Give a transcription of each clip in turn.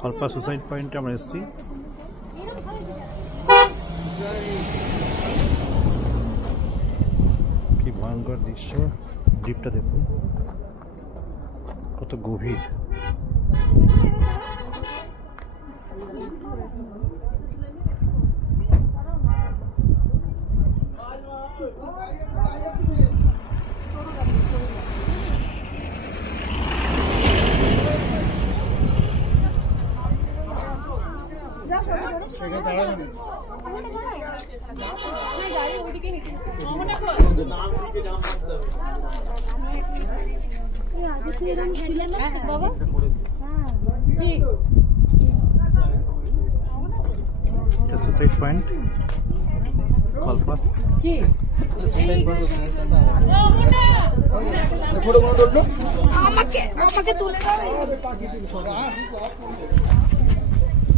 Kalpa suicide পয়েন্টে আমরা এসেছি। কি ভয়ঙ্কর দৃশ্য, দ্বীপটা দেখুন কত গভীর। Suicide point Kalpa. আমাকে তুলে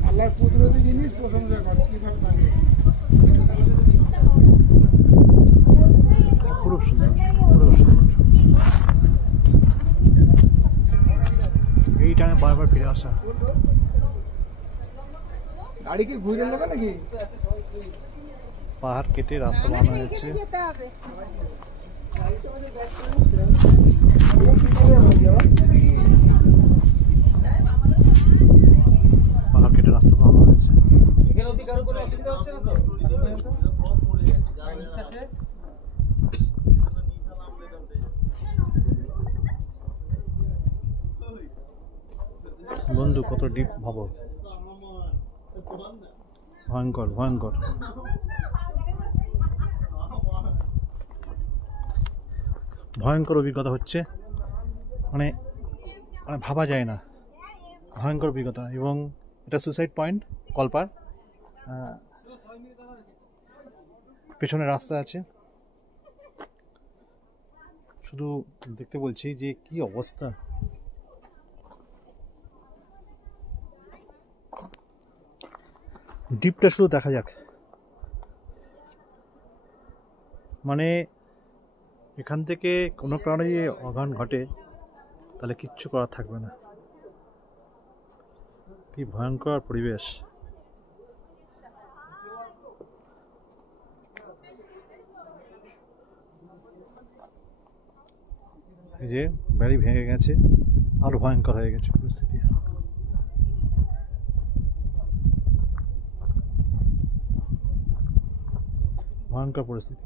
আল্লাহর কুদরতি জিনিস প্রশংসা করে খুব সুন্দর, খুব সুন্দর। এই টাইমে বারবার ফিরে আসা। গাড়ি কি ঘুরে নেবে নাকি? পাহাড় কেটে রাস্তা বানানো হয়েছে। পাহাড় কেটে রাস্তা বানানো হয়েছে। বন্ধু কত ডিপ ভাবো, ভয়ঙ্কর ভয়ঙ্কর। ভয়ঙ্কর অভিজ্ঞতা হচ্ছে, মানে ভাবা যায় না, ভয়ঙ্কর অভিজ্ঞতা। এবং এটা সুসাইড পয়েন্ট কল্পার, পেছনে রাস্তা আছে। শুধু দেখতে বলছি যে কি অবস্থা। দ্বীপটা শুধু দেখা যাক, মানে এখান থেকে কোনো কারণে যদি অঘটন ঘটে তাহলে কিচ্ছু করার থাকবে না। কি ভয়ঙ্কর পরিবেশ। এই যে বাড়ি ভেঙে গেছে, আরো ভয়ঙ্কর হয়ে গেছে পরিস্থিতি। ভয়ঙ্কর পরিস্থিতি।